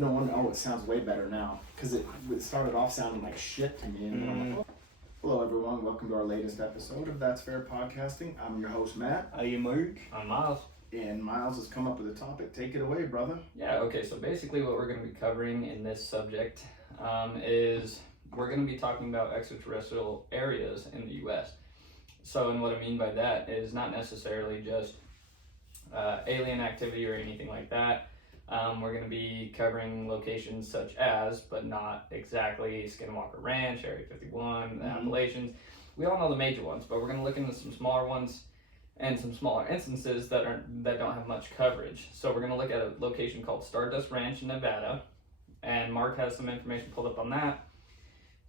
No wonder. Oh, it sounds way better now. Because it started off sounding like shit to me. And I'm like, oh. Hello, everyone. Welcome to our latest episode of That's Fair Podcasting. I'm your host, Matt. How you, Mark? I'm Myles. And Myles has come up with a topic. Take it away, brother. Yeah, okay, so basically what we're going to be covering in this subject is we're going to be talking about extraterrestrial areas in the U.S. So, and what I mean by that is not necessarily just alien activity or anything like that. We're going to be covering locations such as, but not exactly, Skinwalker Ranch, Area 51, the Appalachians. We all know the major ones, but we're going to look into some smaller ones and some smaller instances that don't have much coverage. So we're going to look at a location called Stardust Ranch in Nevada, and Mark has some information pulled up on that.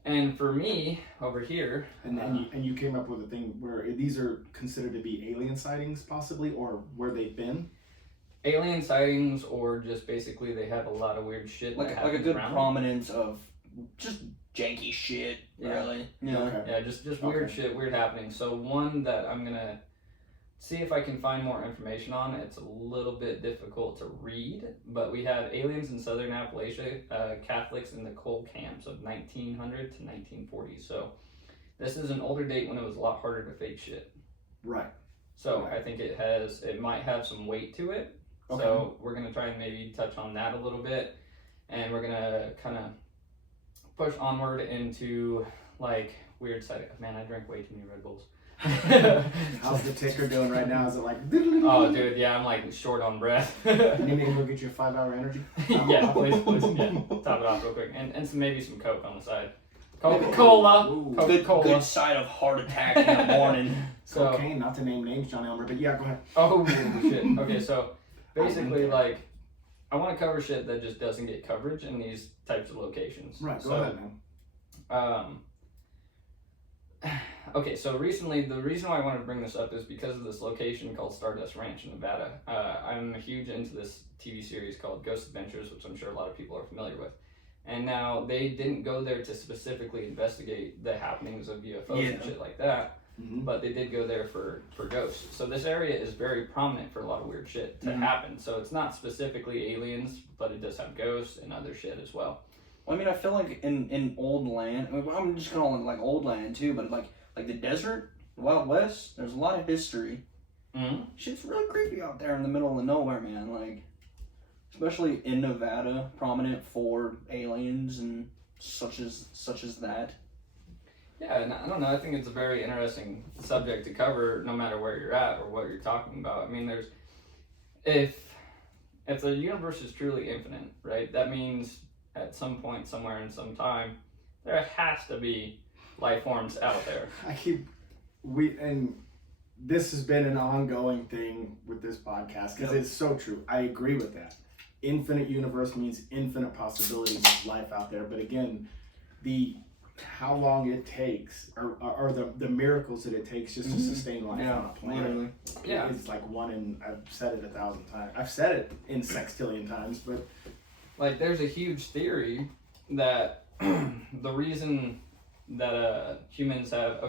And for me, over here... And you came up with a thing where these are considered to be alien sightings, possibly, or where they've been? Alien sightings, or just basically they have a lot of weird shit like a good prominence of just janky shit, really. Yeah, okay. Yeah, just weird shit, weird happening. So one that I'm going to see if I can find more information on. It's a little bit difficult to read, but we have aliens in southern Appalachia, Catholics in the coal camps of 1900 to 1940. So this is an older date when it was a lot harder to fake shit. Right. So I think it might have some weight to it. Okay. So we're going to try and maybe touch on that a little bit, and we're going to kind of push onward into like weird side. Man, I drank way too many Red Bulls. How's the ticker doing right now? Is it like... Oh, dude, yeah, I'm like short on breath. You need me to go get you a 5-hour energy? Yeah, please, yeah. Top it off real quick. And maybe some Coke on the side. Coca-Cola. Coca-Cola. Good side of heart attack in the morning. Cocaine, not to name names, Johnny Elmer, but yeah, go ahead. Oh, shit. Okay, so basically, like, I want to cover shit that just doesn't get coverage in these types of locations. Right, go ahead, man. Okay, so recently, the reason why I wanted to bring this up is because of this location called Stardust Ranch in Nevada. I'm huge into this TV series called Ghost Adventures, which I'm sure a lot of people are familiar with. And now, they didn't go there to specifically investigate the happenings of UFOs and shit like that, but they did go there for ghosts. So this area is very prominent for a lot of weird shit to happen. So it's not specifically aliens, but it does have ghosts and other shit as well. Well, I mean, I feel like in old land, I'm just calling it like old land too, but like the desert, Wild West, there's a lot of history. Shit's really creepy out there in the middle of nowhere, man. Like, especially in Nevada, prominent for aliens and such as that. Yeah, and I don't know, I think it's a very interesting subject to cover no matter where you're at or what you're talking about. I mean, if the universe is truly infinite, right, that means at some point, somewhere in some time, there has to be life forms out there. And this has been an ongoing thing with this podcast because it's so true. I agree with that. Infinite universe means infinite possibilities of life out there. But again, how long it takes or the miracles that it takes just to sustain life on a planet. Yeah. It's like I've said it 1,000 times. I've said it in sextillion times, but like there's a huge theory that the reason that humans have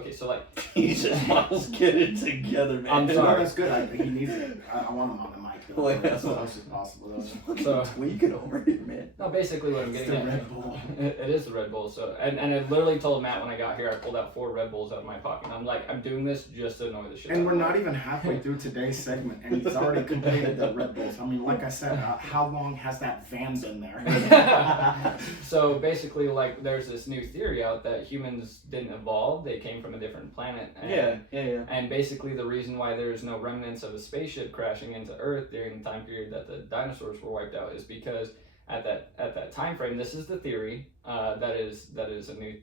Jesus, Myles, get it together, man. I'm sorry. No, that's good. He needs it. I want him on the mic though. As close as possible though. So tweaking over here, man. No, basically what I'm getting at. Red Bull. It is the Red Bull. So and I literally told Matt when I got here, I pulled out 4 Red Bulls out of my pocket. And I'm like, I'm doing this just to annoy the shit. And we're not even halfway through today's segment, and he's already completed the Red Bulls. I mean, like I said, how long has that van been there? So basically, like, there's this new theory out that humans didn't evolve. They came from a different planet. And, And basically, the reason why there's no remnants of a spaceship crashing into Earth during the time period that the dinosaurs were wiped out is because at that time frame, this is the theory that is a new,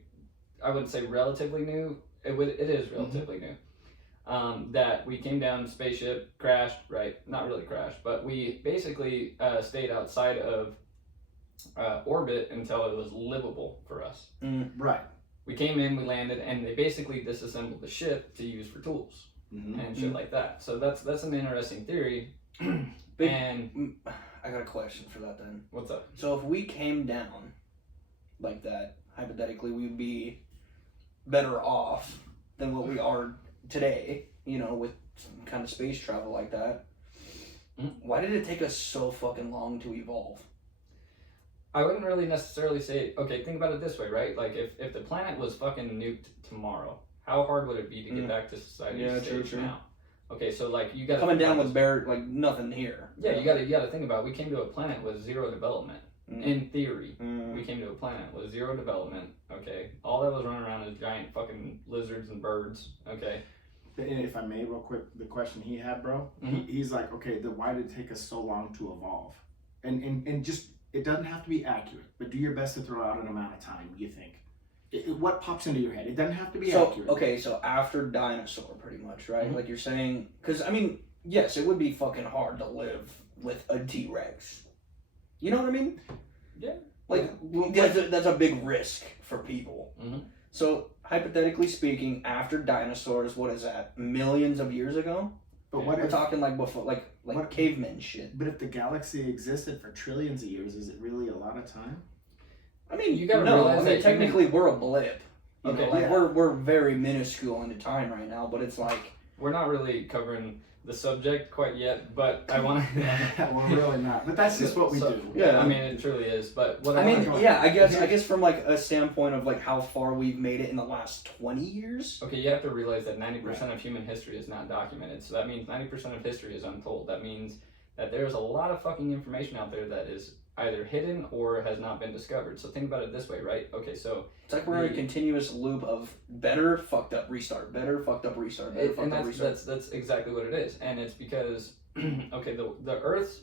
I wouldn't say relatively new. It is relatively new. That we came down, spaceship crashed, right? Not really crashed, but we basically stayed outside of orbit until it was livable for us. Right. We came in, we landed, and they basically disassembled the ship to use for tools and shit like that. So that's an interesting theory. And I got a question for that then. What's up? So if we came down like that, hypothetically, we'd be better off than what we are today, with some kind of space travel like that. Why did it take us so fucking long to evolve? I wouldn't really necessarily say, okay, think about it this way, right? Like, if the planet was fucking nuked tomorrow, how hard would it be to get back to society's stage now? Okay, so like you got coming down with like nothing here. Yeah, you gotta think about it. We came to a planet with zero development. In theory, we came to a planet with zero development. Okay, all that was running around is giant fucking lizards and birds. Okay. If I may, real quick, the question he had, bro, he's like, okay, then why did it take us so long to evolve? And just, it doesn't have to be accurate, but do your best to throw out an amount of time. You think? What pops into your head? It doesn't have to be accurate. Okay, so after dinosaur, pretty much, right? Like you're saying, because I mean, yes, it would be fucking hard to live with a T-Rex. You know what I mean? Yeah. Like that's a big risk for people. So hypothetically speaking, after dinosaurs, what is that? Millions of years ago? But what we're talking like before, like what, cavemen shit. But if the galaxy existed for trillions of years, is it really a lot of time? I mean, you gotta realize that technically we're a blip. Okay, like we're very minuscule into time right now, but it's like we're not really covering the subject quite yet, but I want to. We're really not, but that's just what we do. Yeah, I mean, it truly is. But what I guess from like a standpoint of like how far we've made it in the last 20 years. Okay, you have to realize that 90% of human history is not documented, so that means 90% of history is untold. That means that there's a lot of fucking information out there that is either hidden or has not been discovered. So think about it this way, right? Okay, so it's like we're in a continuous loop of better, fucked up, restart, better, fucked up, restart, better, fucked up, restart. That's exactly what it is, and it's because okay, the Earth's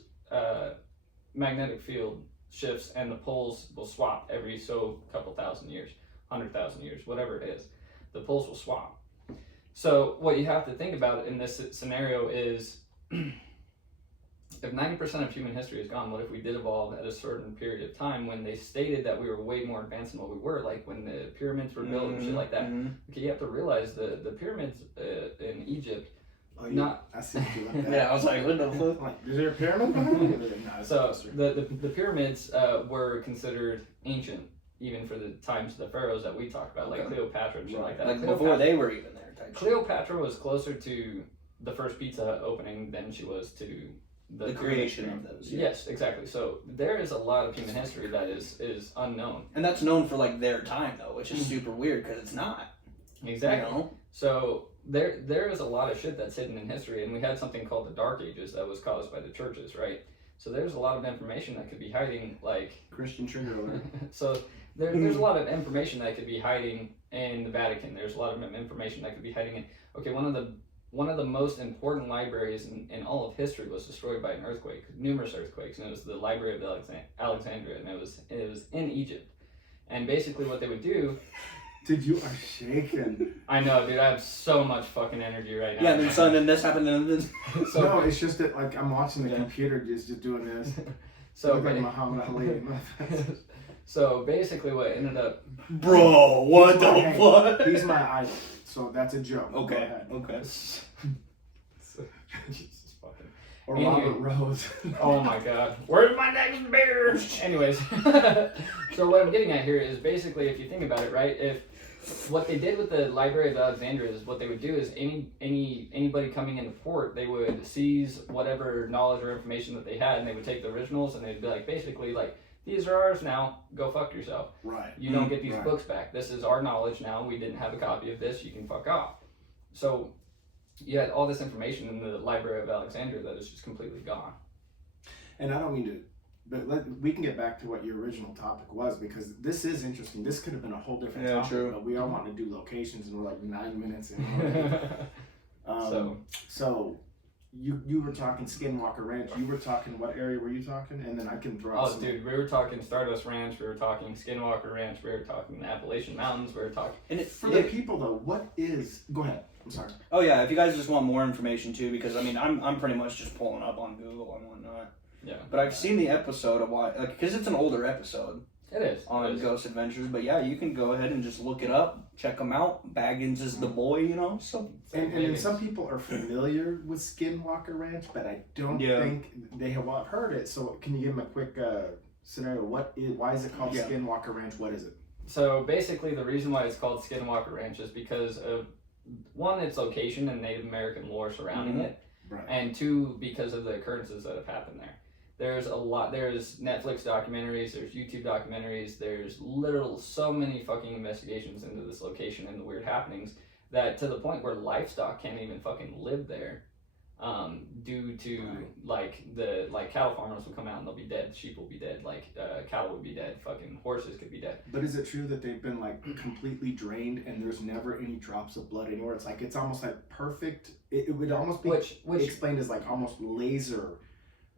magnetic field shifts and the poles will swap every so couple thousand years, 100,000 years, whatever it is. The poles will swap. So what you have to think about in this scenario is. If 90% of human history is gone, what if we did evolve at a certain period of time when they stated that we were way more advanced than what we were, like when the pyramids were built and shit like that? Okay, you have to realize the pyramids in Egypt. I see what you like that. Yeah, I was like, what the fuck? Like, is there a pyramid? So the pyramids were considered ancient, even for the times of the pharaohs that we talk about, like Cleopatra and shit like that. Like before they were even there. Cleopatra was closer to the first Pizza Hut opening than she was to the creation of those. Yes, exactly. So there is a lot of human history that is unknown, and that's known for like their time though, which is super weird because it's not. Exactly. You know? So there is a lot of shit that's hidden in history, and we had something called the Dark Ages that was caused by the churches, right? So there's a lot of information that could be hiding, like Christian trigger alert. So there's a lot of information that could be hiding in the Vatican. There's a lot of information that could be hiding in. Okay, one of the most important libraries in all of history was destroyed by an earthquake, numerous earthquakes, and it was the Library of Alexandria, and it was in Egypt. And basically what they would do... Dude, you are shaking. I know, dude, I have so much fucking energy right now. Yeah, and then so then this happened and this... So, no, it's just that like I'm watching the computer just doing this. So like Muhammad Ali. So basically what ended up... Bro, what the fuck? He's my idol. So that's a joke. Okay. Jesus fucking. Or Robert Rose. Oh my god. Where's my next beer? Anyways. So what I'm getting at here is basically, if you think about it, right? If what they did with the Library of Alexandria is what they would do is anybody coming into port, they would seize whatever knowledge or information that they had, and they would take the originals, and they'd be like, basically like, these are ours now, go fuck yourself. Right. You don't get these books back. This is our knowledge now. We didn't have a copy of this. You can fuck off. So you had all this information in the Library of Alexandria that is just completely gone. And I don't mean to, but we can get back to what your original topic was, because this is interesting. This could have been a whole different topic, true. But we all want to do locations, and we're like 9 minutes in. So you were talking Skinwalker Ranch. You were talking, what area were you talking? And then I can throw out some. Dude, we were talking Stardust Ranch. We were talking Skinwalker Ranch. We were talking the Appalachian Mountains. We were talking. And for the people though, what is? Go ahead. I'm sorry. Oh yeah, if you guys just want more information too, because I mean I'm pretty much just pulling up on Google and whatnot. Yeah. But I've seen the episode of why, like, because it's an older episode. It is. On Ghost Adventures, but yeah, you can go ahead and just look it up, check them out. Baggins is the boy, you know. So and some people are familiar with Skinwalker Ranch, but I don't think they have heard it. So can you give them a quick scenario? Why is it called Skinwalker Ranch? What is it? So basically, the reason why it's called Skinwalker Ranch is because of, one, its location and Native American lore surrounding it, right. And two, because of the occurrences that have happened there. There's a lot. There's Netflix documentaries. There's YouTube documentaries. There's so many fucking investigations into this location and the weird happenings that to the point where livestock can't even fucking live there, due to like cattle farmers will come out and they'll be dead. Sheep will be dead. Like cattle would be dead. Fucking horses could be dead. But is it true that they've been like completely drained and there's never any drops of blood anywhere? It's like, it's almost like perfect. It would almost be which explained as like almost laser.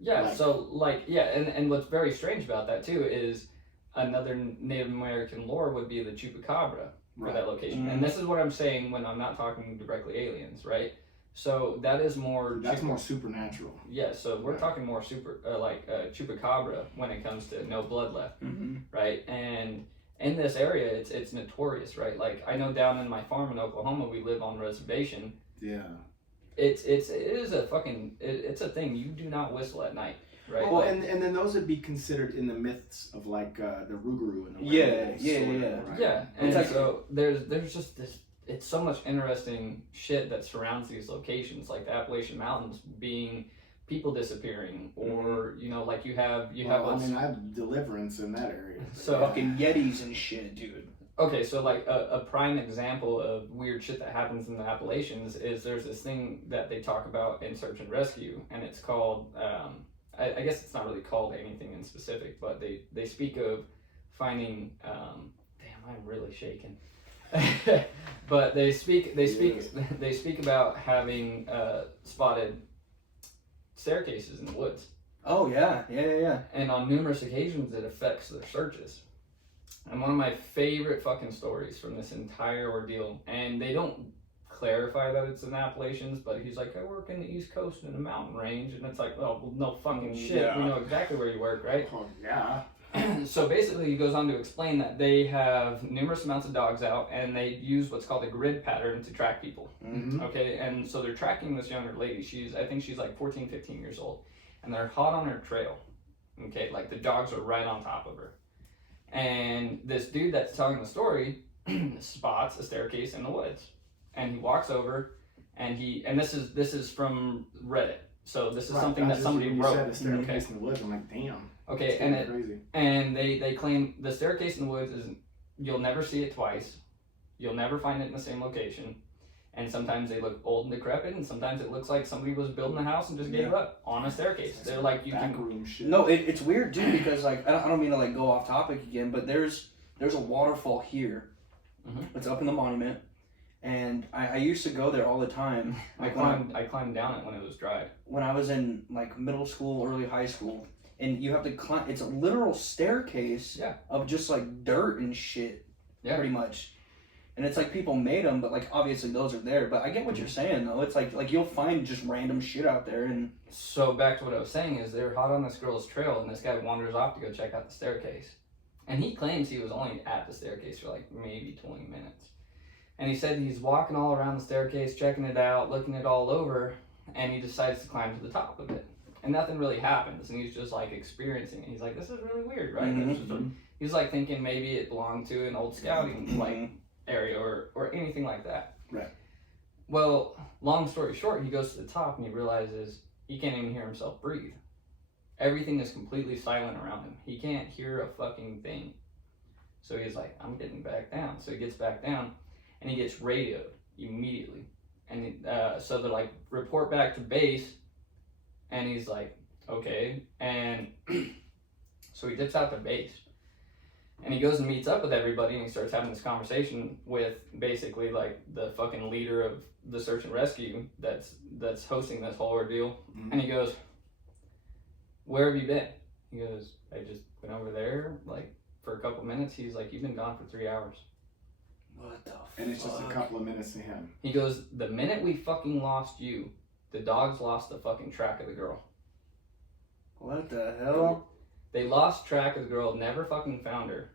Yeah, like, so like and what's very strange about that too is another Native American lore would be the chupacabra for that location. And this is what I'm saying when I'm not talking directly aliens, right? So that is more that's more supernatural. Yeah, so we're talking more chupacabra when it comes to no blood left, right? And in this area, it's notorious, right? Like I know down in my farm in Oklahoma, we live on reservation. Yeah. It is a fucking it's a thing. You do not whistle at night, right? Well, and then those would be considered in the myths of like the Rougarou and the yeah. And like, so there's just this. It's so much interesting shit that surrounds these locations, like the Appalachian Mountains being people disappearing, or you know, like you have. I mean, I have deliverance in that area. So fucking Yetis and shit, dude. Okay, so like a prime example of weird shit that happens in the Appalachians is there's this thing that they talk about in search and rescue, and it's called, I guess it's not really called anything in specific, but they speak of finding, damn, I'm really shaking. But they speak about having spotted staircases in the woods. Oh yeah. And on numerous occasions it affects their searches. And one of my favorite fucking stories from this entire ordeal, and they don't clarify that it's in Appalachians, but he's like, I work in the East Coast in a mountain range, and it's like, well, no fucking shit, Yeah. we know exactly where you work, right? Oh, yeah. So basically he goes on to explain that they have numerous amounts of dogs out, and they use what's called a grid pattern to track people. Okay, and so they're tracking this younger lady. I think she's like 14, 15 years old, and they're hot on her trail. Okay, like the dogs are right on top of her. And this dude that's telling the story spots a staircase in the woods, and he walks over, and this is from Reddit, so this is something that somebody wrote. Said a staircase in the woods. I'm like, damn. Okay, crazy. And they claim the staircase in the woods is you'll never see it twice, you'll never find it in the same location, and sometimes they look old and decrepit, and sometimes it looks like somebody was building a house and just gave up on a staircase. They're like, you can. Room shit. No, it's weird too because like I don't mean to like go off topic again, but there's a waterfall here. It's up in the monument, and I used to go there all the time. I climbed down it when it was dry. When I was in like middle school, early high school, and you have to climb. It's a literal staircase of just like dirt and shit, pretty much. And it's like people made them, but like obviously those are there. But I get what you're saying though. It's like you'll find just random shit out there. And so back to what I was saying is they're hot on this girl's trail, and this guy wanders off to go check out the staircase. And he claims he was only at the staircase for like maybe 20 minutes. And he said he's walking all around the staircase, checking it out, looking it all over, and he decides to climb to the top of it. And nothing really happens, and he's just like experiencing it. He's like, this is really weird, right? He's like thinking maybe it belonged to an old scouting like area or anything like that. Right. Well, long story short, he goes to the top and he realizes he can't even hear himself breathe. Everything is completely silent around him. He can't hear a fucking thing. So he's like, I'm getting back down. So he gets back down and he gets radioed immediately. And so they're like, report back to base. And he's like, okay. And so he dips out to base. And he goes and meets up with everybody, and he starts having this conversation with basically like the fucking leader of the search and rescue that's hosting this whole ordeal. And he goes, where have you been? He goes, I just went over there like for a couple minutes. He's like, you've been gone for 3 hours. What the fuck? And it's just a couple of minutes to him. He goes, the minute we fucking lost you, the dogs lost the fucking track of the girl. What the hell? They lost track of the girl, never fucking found her.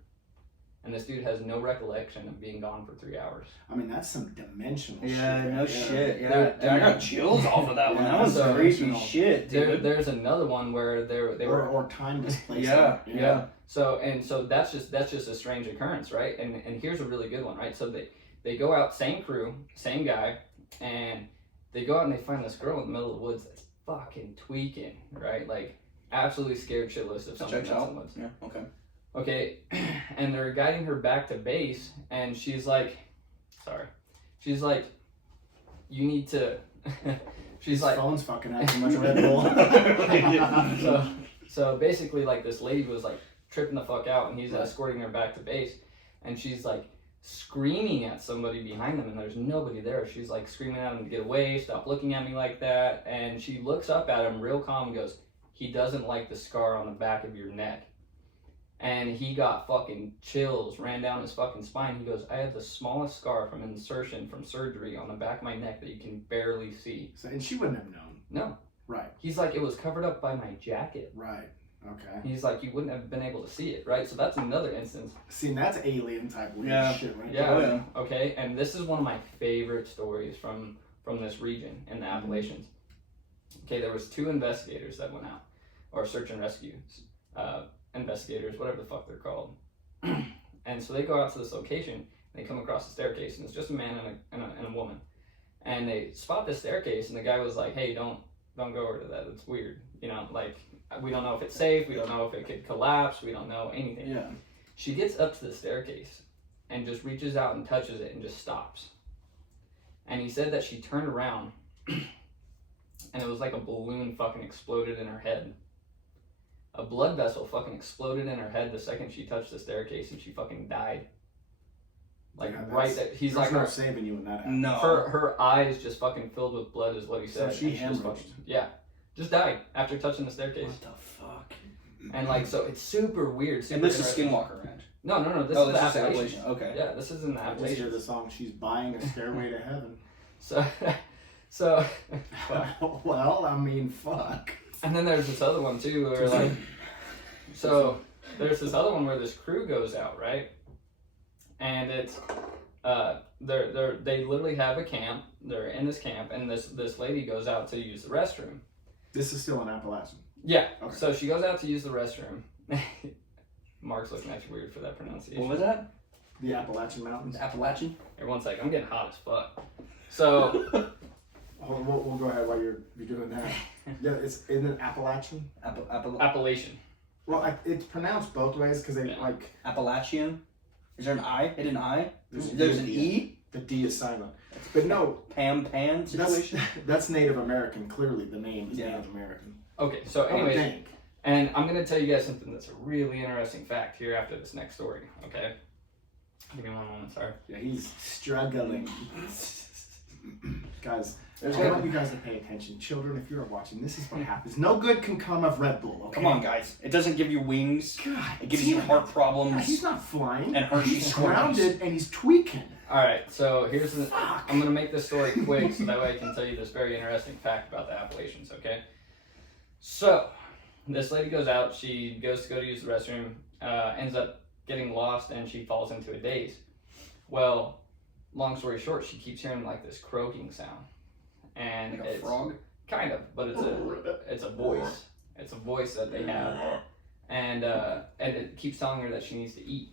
And this dude has no recollection of being gone for 3 hours. I mean, that's some dimensional shit. Shit. Yeah, I got chills off of that one. That was creepy shit, dude. There's another one where they were or time displacement. Yeah. So that's just a strange occurrence, right? And here's a really good one, right? So they go out, same crew, same guy, and they go out and they find this girl in the middle of the woods that's fucking tweaking, right? Like absolutely scared shitless of something Checks that's out. in the woods. Yeah. Okay. Okay, and they're guiding her back to base, and she's like, you need to. She's like, phone's fucking out too much Red Bull. so basically, like, this lady was like tripping the fuck out, and he's escorting her back to base, and she's like screaming at somebody behind them, and there's nobody there. She's like screaming at him to get away, stop looking at me like that, and she looks up at him real calm and goes, he doesn't like the scar on the back of your neck. And he got fucking chills, ran down his fucking spine. He goes, I had the smallest scar from insertion from surgery on the back of my neck that you can barely see. So, and she wouldn't have known. No. Right. He's like, it was covered up by my jacket. Right. Okay. He's like, you wouldn't have been able to see it, right? So that's another instance. See, that's alien type weird shit, right? Yeah. There. Okay. And this is one of my favorite stories from this region in the Appalachians. Okay, there was 2 investigators that went out, or search and rescue investigators, whatever the fuck they're called. And so they go out to this location, and they come across a staircase, and it's just a man and a woman. And they spot this staircase, and the guy was like, hey, don't go over to that. It's weird. You know, like, we don't know if it's safe. We don't know if it could collapse. We don't know anything. Yeah. She gets up to the staircase and just reaches out and touches it and just stops. And he said that she turned around and it was like a balloon fucking exploded in her head. A blood vessel fucking exploded in her head the second she touched the staircase, and she fucking died. Like, Yeah, right there. He's there's like, no saving you in that. No. her eyes just fucking filled with blood is what he said. So she And just hemorrhaged. just died after touching the staircase. What the fuck? And like, so it's super weird. Super And this is interesting. Skinwalker Ranch. No. This Oh, is this the is Appalachian. Appalachian. Okay. Yeah, this is in the I just hear Appalachians. the song, she's buying a stairway to heaven. So, Well, I mean, fuck. and then there's this other one too, where like, so there's this other one where this crew goes out, right? And it's, they literally have a camp. They're in this camp, and this lady goes out to use the restroom. This is still in Appalachian. Yeah. Okay. So she goes out to use the restroom. Mark's looking at you weird for that pronunciation. What was that? The Appalachian Mountains. Appalachian? Here, one sec. I'm getting hot as fuck. So. We'll go ahead while you're doing that. Yeah, isn't it Appalachian? Appalachian. Well, it's pronounced both ways because they Yeah. Appalachian? Is there an I? Hidden I? There's an yeah. E? The D is silent. But no, Pan situation? that's Native American. Clearly, the name is Yeah. Native American. Okay, so I would anyways, think. and I'm going to tell you guys something that's a really interesting fact here after this next story, okay? Give me one moment, sorry. Yeah, he's struggling. Guys, I There's want you guys to pay attention. Children, if you're watching, this is what happens. No good can come of Red Bull, okay? Come on, guys. It doesn't give you wings. God, It gives you heart God, problems. he's not flying. And Hershey he's squirts. grounded and he's tweaking. All right, so here's the. Fuck. I'm going to make this story quick so that way I can tell you this very interesting fact about the Appalachians, okay? So, this lady goes out, she goes to use the restroom, ends up getting lost, and she falls into a daze. Well, long story short, she keeps hearing like this croaking sound. And Like a it's frog? kind of, but it's a voice. It's a voice that they have, and it keeps telling her that she needs to eat.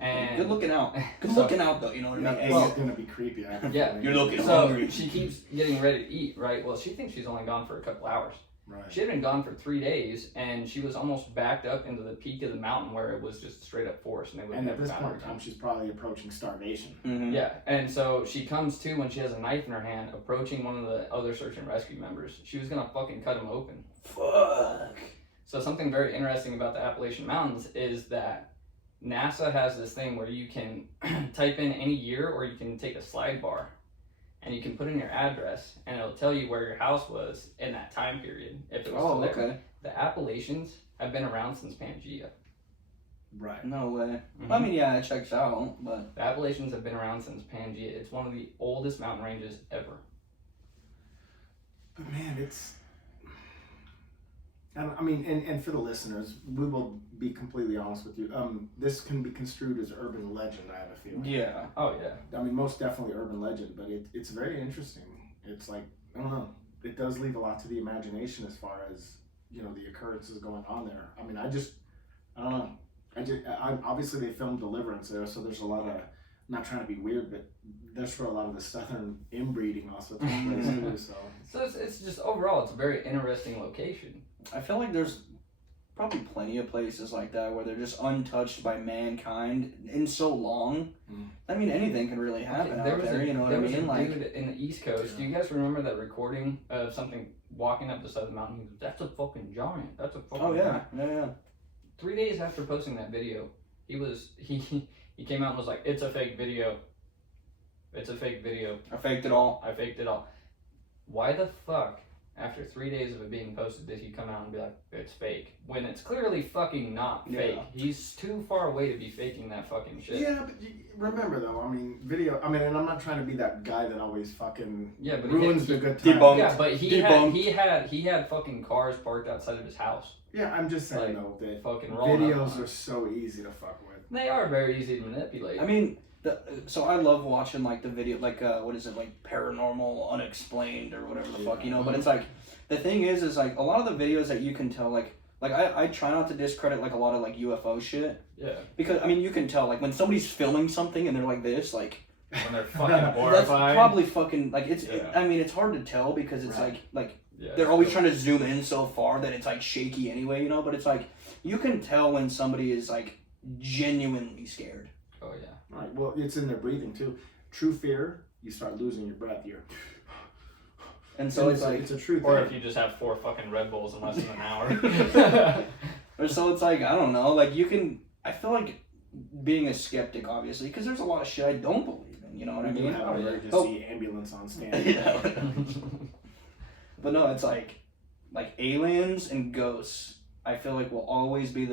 And Good looking out. Good So- looking out, though. You know what I That mean? egg well- is gonna be creepy. I have a Yeah. feeling. You're looking So hungry. she keeps getting ready to eat, right? Well, she thinks she's only gone for a couple hours. Right. She had been gone for 3 days, and she was almost backed up into the peak of the mountain where it was just straight up forest, and they would have And at never this found point her in time, again. she's probably approaching starvation. Mm-hmm. Yeah, and so she comes to when she has a knife in her hand, approaching one of the other search and rescue members. She was gonna fucking cut him open. Fuck. So something very interesting about the Appalachian Mountains is that NASA has this thing where you can type in any year, or you can take a slide bar and you can put in your address, and it'll tell you where your house was in that time period if it was Oh, still there. okay. The Appalachians have been around since Pangea. Right. No way. Mhm. I mean, yeah, it checks out, but The Appalachians have been around since Pangea. It's one of the oldest mountain ranges ever. But man, it's. I mean, and for the listeners, we will be completely honest with you. This can be construed as urban legend. I have a feeling. yeah. Oh yeah. I mean, most definitely urban legend, but it's very interesting. It's like, I don't know. It does leave a lot to the imagination as far as, you know, the occurrences going on there. I mean, I don't know. Obviously they filmed Deliverance there, so there's a lot of not trying to be weird, but that's where a lot of the southern inbreeding also takes place too. So it's just overall, it's a very interesting location. I feel like there's probably plenty of places like that where they're just untouched by mankind in so long. I mean, anything can really happen out there. You know what I mean? There was a dude in the East Coast. Do you guys remember that recording of something walking up the side of the mountain? He goes, "That's a fucking giant. That's a fucking giant." Yeah. 3 days after posting that video, he came out and was like, "It's a fake video. It's a fake video. I faked it all. I faked it all." Why the fuck, after 3 days of it being posted, did he come out and be like, "It's fake," when it's clearly fucking not fake? Yeah. He's too far away to be faking that fucking shit. Yeah, but remember though, I mean, video. I mean, and I'm not trying to be that guy that always fucking but ruins the good time. Debunked. Yeah, but he had fucking cars parked outside of his house. Yeah, I'm just saying Like, though that fucking rolling videos up. are so easy to fuck with. They are very easy to manipulate. I mean, so I love watching like the video, like what is it, like paranormal, unexplained, or whatever the fuck, you know. But it's like the thing is like a lot of the videos that you can tell, like I try not to discredit like a lot of like UFO shit. Yeah. Because I mean, you can tell like when somebody's filming something and they're like this, like when they're fucking that's horrified. probably fucking like it's. Yeah. I mean, it's hard to tell because it's Right. like Yeah, they're always trying to zoom in so far that it's like shaky anyway, you know. But it's like you can tell when somebody is like genuinely scared. Oh yeah. Right. Well, it's in their breathing too. True fear, you start losing your breath. And so it's like it's a true thing. Or if you just have 4 fucking Red Bulls in less than an hour. Or so it's like, I don't know, like you can, I feel like being a skeptic, obviously, because there's a lot of shit I don't believe in, you know what I We do mean? have an emergency ambulance on stand. Yeah. But no, it's like aliens and ghosts, I feel like will always be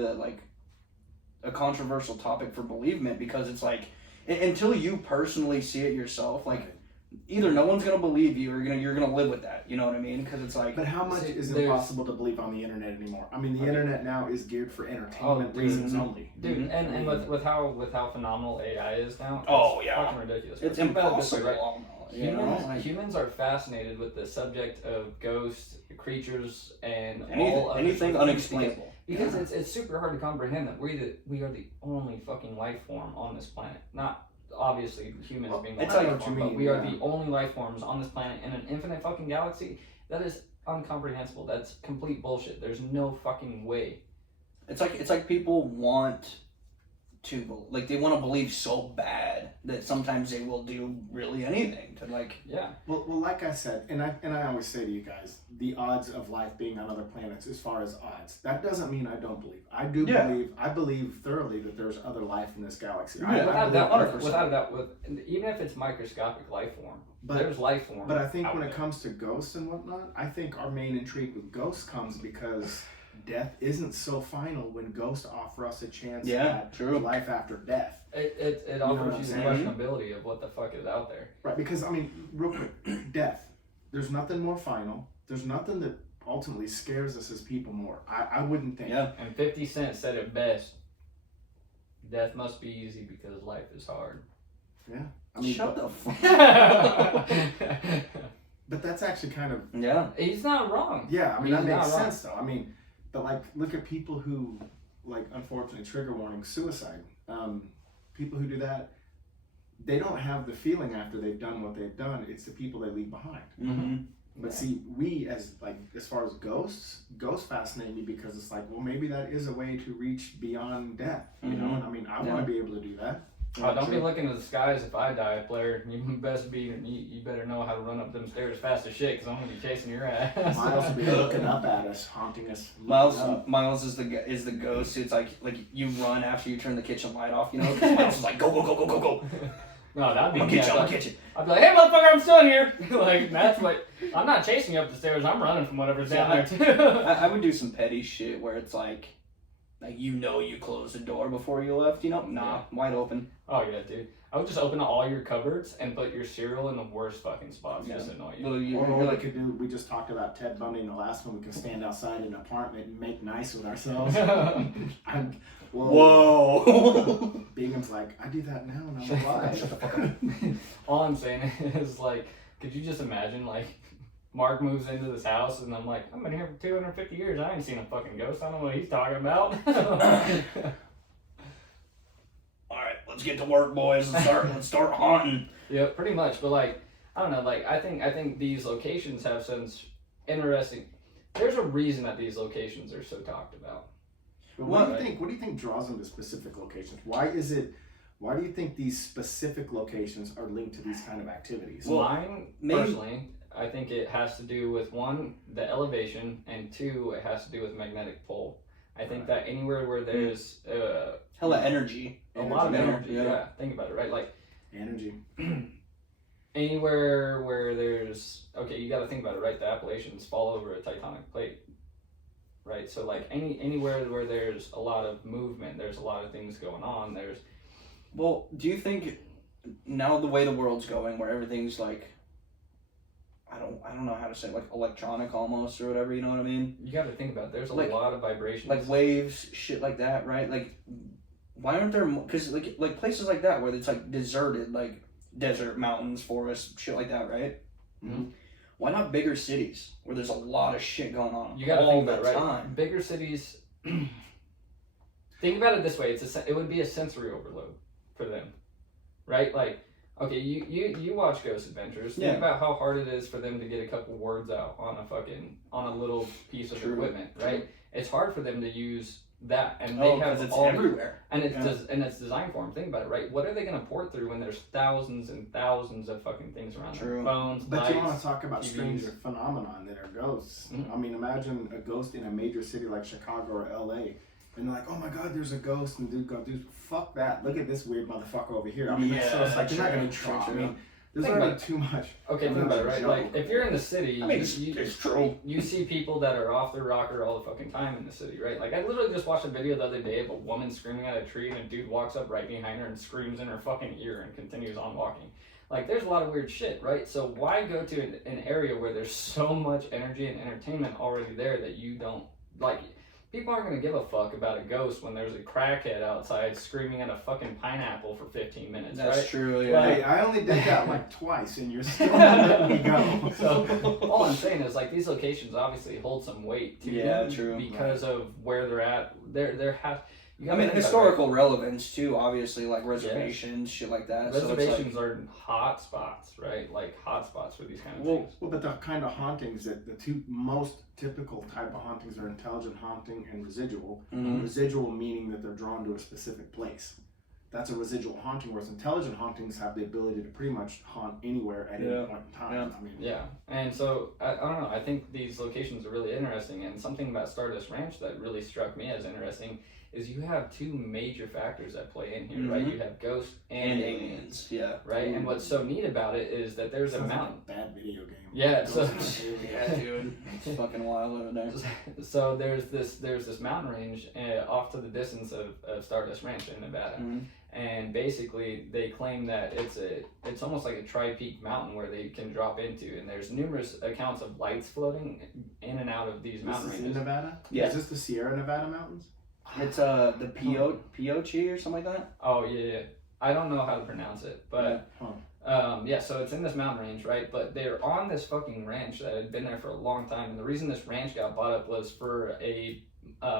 a controversial topic for believement, because it's like, until you personally see it yourself, like, either no one's gonna believe you or you're gonna live with that, you know what I mean? Because it's like. But how much is it possible to believe on the internet anymore? I mean, the internet now is geared for entertainment reasons only. Dude, and with how phenomenal AI is now, it's fucking ridiculous. It's Think about it this way, impossible. right? Humans are fascinated with the subject of ghosts, creatures, and anything unexplainable. Because it's super hard to comprehend that we are the only fucking life form on this planet. Not obviously humans being the it's life like form, but we are the only life forms on this planet in an infinite fucking galaxy. That is incomprehensible. That's complete bullshit. There's no fucking way. It's like people want to, like, they want to believe so bad that sometimes they will do really anything to, like. Yeah. Well, like I said, and I always say to you guys, the odds of life being on other planets, as far as odds, that doesn't mean I don't believe. I do believe. I believe thoroughly that there's other life in this galaxy. Without a doubt, even if it's microscopic life form, there's life form. But I think when it comes to ghosts and whatnot, I think our main intrigue with ghosts comes because death isn't so final when ghosts offer us a chance at life after death. It offers you the questionability of what the fuck is out there. Right, because, I mean, real quick, death. There's nothing more final. There's nothing that ultimately scares us as people more. I wouldn't think. Yeah. And 50 Cent said it best. Death must be easy because life is hard. Yeah. I mean, Shut the fuck up. But that's actually kind of... Yeah. He's not wrong. Yeah, I mean, that makes sense, though. I mean, but, like, look at people who, like, unfortunately, trigger warning, suicide. People who do that, they don't have the feeling after they've done what they've done. It's the people they leave behind. Mm-hmm. But see, we as far as ghosts fascinate me because it's like, well, maybe that is a way to reach beyond death. You know, and I mean, I want to be able to do that. Don't be looking to the skies if I die, player. You better know how to run up them stairs fast as shit, because I'm gonna be chasing your ass. Myles will be looking up at us, haunting us. Miles is the ghost. It's like you run after you turn the kitchen light off, you know? Miles is like, go. No, that'd be me. I'll get you. I'd be like, hey, motherfucker, I'm still in here. Like, that's what. I'm not chasing you up the stairs. I'm running from whatever's down there, too. I would do some petty shit where it's like you closed the door before you left, you know? Nah, wide open. Oh, yeah, dude. I would just open all your cupboards and put your cereal in the worst fucking spots just to annoy you. Or we could do, we just talked about Ted Bundy in the last one, we can stand outside in an apartment and make nice with ourselves. Whoa. Bingham's like, I do that now and I'm like, why? Shut the fuck up. All I'm saying is, like, could you just imagine, like, Mark moves into this house and I'm like, I've been here for 250 years. I ain't seen a fucking ghost. I don't know what he's talking about. Alright, let's get to work, boys. Let's start haunting. Yeah, pretty much. But like, I don't know. Like, I think these locations have some interesting. There's a reason that these locations are so talked about. But what do you think draws them to specific locations? Why do you think these specific locations are linked to these kind of activities? Well, personally, I think it has to do with one, the elevation, and two, it has to do with magnetic pole. I think that anywhere where there's hella energy, a lot of energy. Yeah, think about it, right? Like energy. Anywhere where there's you got to think about it, right? The Appalachians fall over a tectonic plate, right? So like anywhere where there's a lot of movement, there's a lot of things going on. Well, do you think now the way the world's going, where everything's like, I don't know how to say it, like electronic almost or whatever, you know what I mean? You got to think about it. There's a lot of vibrations, like waves, shit like that, right? Like, why aren't there? Because like places like that where it's like deserted, like desert, mountains, forests, shit like that, right? Mm-hmm. Why not bigger cities where there's a lot of shit going on? You got to think about it, right? Bigger cities. Think about it this way: it would be a sensory overload for them, right? Like, okay, you watch Ghost Adventures. Think about how hard it is for them to get a couple words out on a little piece of equipment, right? It's hard for them to use that, and they have it's everywhere, and it's designed for them. Think about it, right? What are they going to port through when there's thousands and thousands of fucking things around them? Phones, but lights, you want to talk about TVs. stranger phenomenon that are ghosts. Mm-hmm. I mean, imagine a ghost in a major city like Chicago or LA. And they're like, oh my God, there's a ghost, and dude, fuck that. Look at this weird motherfucker over here. I mean, so it's like, you're not going to try. I mean, there's already too much. Okay, think about it, right? Like, if you're in the city, I mean, it's true. You see people that are off their rocker all the fucking time in the city, right? Like, I literally just watched a video the other day of a woman screaming at a tree, and a dude walks up right behind her and screams in her fucking ear and continues on walking. Like, there's a lot of weird shit, right? So why go to an area where there's so much energy and entertainment already there that you don't, like... People aren't going to give a fuck about a ghost when there's a crackhead outside screaming at a fucking pineapple for 15 minutes, right? That's true, yeah. Hey, I only did that like twice, and you're still letting me go. So, all I'm saying is, like, these locations obviously hold some weight to them true. Because of where they're at. I mean, historical relevance, too, obviously, like reservations, shit like that. Reservations are hot spots, right? Like, hot spots for these kind of things. Well, but the kind of hauntings that the two most typical type of hauntings are intelligent haunting and residual. Mm-hmm. Residual meaning that they're drawn to a specific place. That's a residual haunting, whereas intelligent hauntings have the ability to pretty much haunt anywhere at any point in time. I mean, and so I don't know. I think these locations are really interesting, and something about Stardust Ranch that really struck me as interesting is you have two major factors that play in here, right? You have ghosts and aliens, right? And what's so neat about it is that there's a mountain. Like a bad video game. Yeah, so dude, it's fucking wild over there. So there's this mountain range off to the distance of Stardust Ranch in Nevada. And basically, they claim that it's almost like a tri-peak mountain where they can drop into, and there's numerous accounts of lights floating in and out of these mountain ranges. In Nevada? Yeah. Is this the Sierra Nevada mountains? It's the Pioche or something like that. Oh yeah. I don't know how to pronounce it, but so it's in this mountain range, right? But they're on this fucking ranch that had been there for a long time, and the reason this ranch got bought up was for a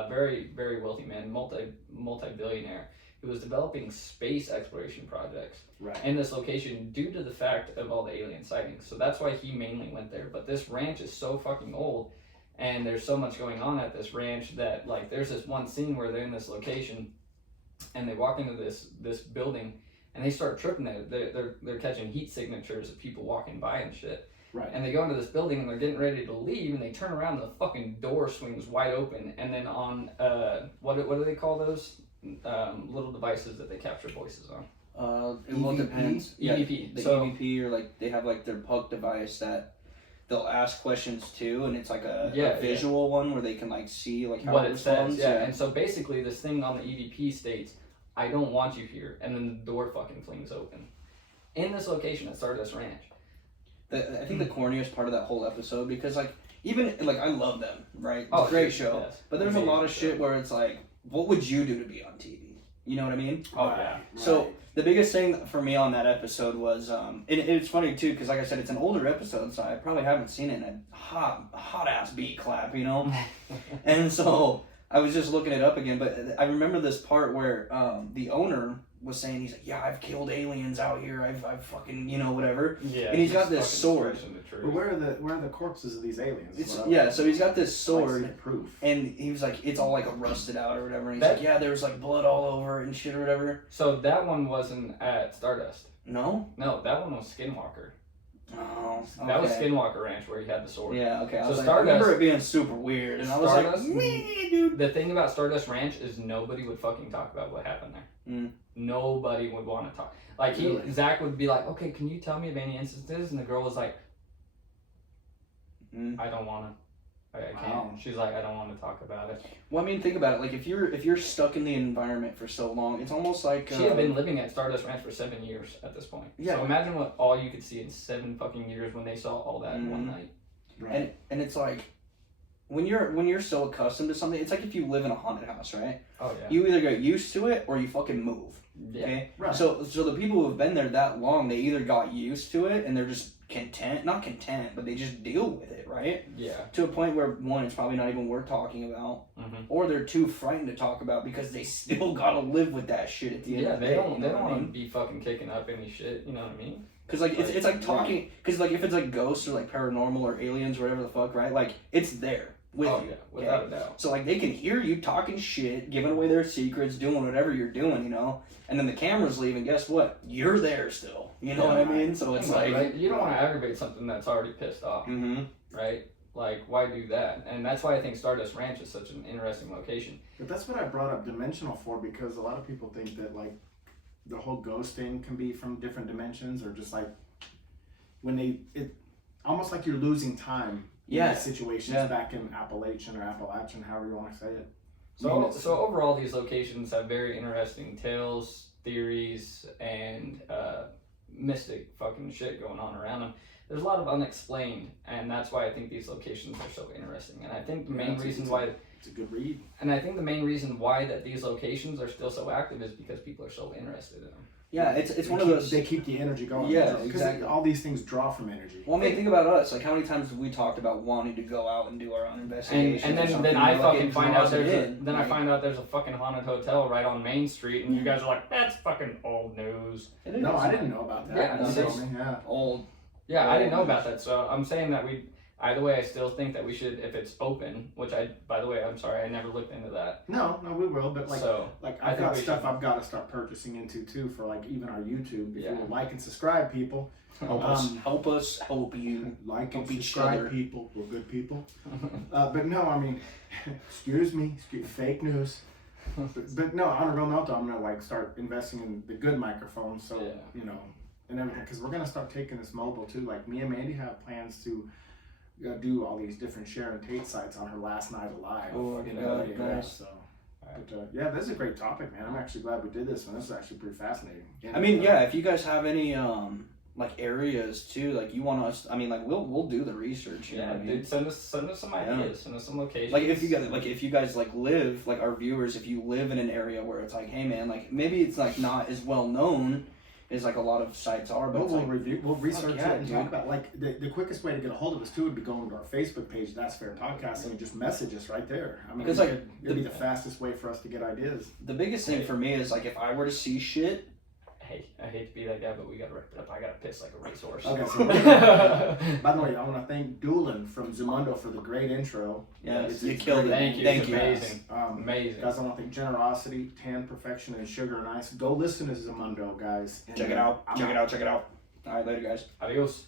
very, very wealthy man, multi-billionaire, who was developing space exploration projects in this location due to the fact of all the alien sightings. So that's why he mainly went there. But this ranch is so fucking old, and there's so much going on at this ranch that, like, there's this one scene where they're in this location, and they walk into this building, and they start tripping it. They're catching heat signatures of people walking by and shit. Right. And they go into this building, and they're getting ready to leave, and they turn around, and the fucking door swings wide open, and then on what do they call those little devices that they capture voices on? It depends. EVP. The EVP, or like they have like their puck device that they'll ask questions to, and it's like a visual one where they can like see like how what it responds. Yeah, and so basically this thing on the EVP states, "I don't want you here," and then the door fucking flings open. In this location at Stardust Ranch. I think the corniest part of that whole episode, because like even like I love them, right? It's a great show, but there's a lot of shit where it's like, what would you do to be on TV? You know what I mean? Oh yeah. So the biggest thing for me on that episode was, it's funny too, because like I said, it's an older episode, so I probably haven't seen it in a hot ass beat clap, you know. And so I was just looking it up again, but I remember this part where the owner was saying, he's like, yeah, I've killed aliens out here. I've fucking, you know, whatever. Yeah. And he's got this sword. But where are the corpses of these aliens? So he's got this sword, like proof. and he was like, it's all like rusted out or whatever. And he's like, yeah, there was like blood all over it and shit or whatever. So that one wasn't at Stardust. No, that one was Skinwalker. Oh, okay. That was Skinwalker Ranch where he had the sword. Yeah, okay. I So was like, I Stardust- remember it being super weird, and I was Stardust- like, meh, dude. The thing about Stardust Ranch is nobody would fucking talk about what happened there. Mm. Nobody would want to talk. Like Really? Zach would be like, okay, can you tell me of any instances? And the girl was like, I don't want to. I can't. Wow. She's like, I don't want to talk about it. Well, I mean, think about it. Like, if you're stuck in the environment for so long, it's almost like She had been living at Stardust Ranch for 7 years at this point. Yeah. So imagine what all you could see in 7 fucking years when they saw all that in one night. Right. and it's like when you're so accustomed to something, it's like if you live in a haunted house, right? Oh yeah. You either get used to it or you fucking move. Yeah. Okay. Right. So the people who have been there that long, they either got used to it and they're just not content, but they just deal with it, right? Yeah. To a point where one, it's probably not even worth talking about, or they're too frightened to talk about because they still gotta live with that shit at the end of the day. They don't you know what I want mean? to be fucking kicking up any shit. You know what I mean? Cause like it's like talking. Cause like if it's like ghosts or like paranormal or aliens or whatever the fuck, right? Like it's there with you. Yeah, without a doubt. So like they can hear you talking shit, giving away their secrets, doing whatever you're doing, you know. And then the cameras leave, and guess what? You're there still. You know what I mean? So it's like right? You don't want to aggravate something that's already pissed off, right? Like why do that? And that's why I think Stardust Ranch is such an interesting location. But that's what I brought up dimensional for, because a lot of people think that like the whole ghost thing can be from different dimensions, or just like when almost like you're losing time in these situations back in Appalachian, however you want to say it. So overall, these locations have very interesting tales, theories, and mystic fucking shit going on around them. There's a lot of unexplained, and that's why I think these locations are so interesting. And I think the main reason why it's a good read. And I think the main reason why that these locations are still so active is because people are so interested in them. Yeah, it's one of those. They keep the energy going. Yeah, because exactly. all these things draw from energy. Well, I mean, think about us. Like, how many times have we talked about wanting to go out and do our own investigations? And then I fucking find out I find out there's a fucking haunted hotel right on Main Street, and you guys are like, that's fucking old news. No, I didn't know about that. Yeah, Yeah. Old. Yeah, I didn't know about that. So I'm saying that either way, I still think that we should, if it's open, which by the way, I'm sorry, I never looked into that. No, we will, but So, I've got stuff I've got to start purchasing into too, for like even our YouTube. If you will like and subscribe, people. Help us help you. Like and help each subscribe, other. people. We're good people. But no, I mean, excuse me, fake news. But no, on a real note, though, I'm gonna like start investing in the good microphones, so you know, and everything, because we're gonna start taking this mobile too. Like me and Mandy have plans to do all these different Sharon Tate sites on her last night alive. Oh, nice. So. But yeah, this is a great topic, man. I'm actually glad we did this one. This is actually pretty fascinating. I mean, yeah, if you guys have any like areas too, like you want us, I mean, like we'll do the research. You know what I mean? Dude, send us some ideas, send us some locations. Like if you guys like live, like our viewers, if you live in an area where it's like, hey man, like maybe it's like not as well known as like a lot of sites are, but we'll research it and dude. talk about, like, the quickest way to get a hold of us too would be going to our Facebook page, That's Fair Podcasting, and just message us right there. I mean, it'd be the fastest way for us to get ideas. The biggest thing for me is like if I were to see shit. Hey, I hate to be that guy, but we gotta wrap it up. I gotta piss like a racehorse. Okay, so by the way, I want to thank Doolin from Zumundo for the great intro. Yeah, It's you killed it. Thank you. Thank you. Amazing. Amazing. Guys, I want to thank Generosity, Tan Perfection, and Sugar and Ice. Go listen to Zumundo, guys. Check it out. Check it out. All right, later, guys. Adios.